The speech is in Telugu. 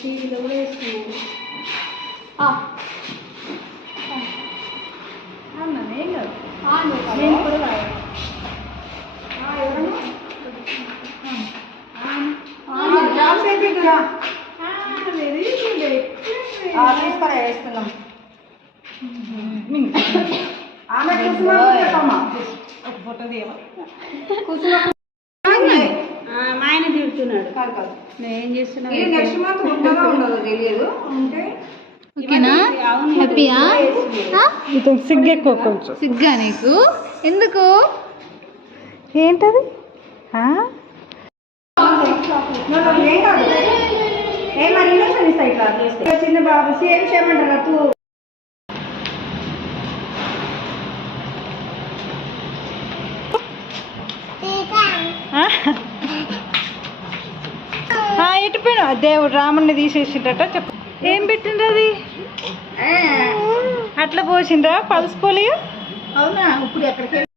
టీవీలో కూడా వేసుకున్నాను. ఏం కాదు, నేను కూడా రాయాలి. తీసుకొని వేస్తున్నాం. ఫోటో తీయమా? మా ఆయన తిడుతున్నాడు. నేను ఏం చేస్తున్నా? నెక్స్ట్ మంత్ ఉంటుందో ఉండదో తెలియదు. ఉంటే ఓకేనా? హ్యాపీయా? సిగ్గు ఎక్కువ కొంచెం. సిగ్గా నీకు? ఎందుకు? ఏంటది? ఏం కాదు. ఏమని ఇట్లా చిన్న బాబు సేమ్ చేయమంటారా? తూ ఎటు పోయినా దేవుడు రాముడిని తీసేసిండ్రట. చెప్పు, ఏం పెట్టిండ్రు? అది అట్లా పోసిండ్రా పల్స్ పోలియో? అవునా? ఇప్పుడు ఎక్కడికి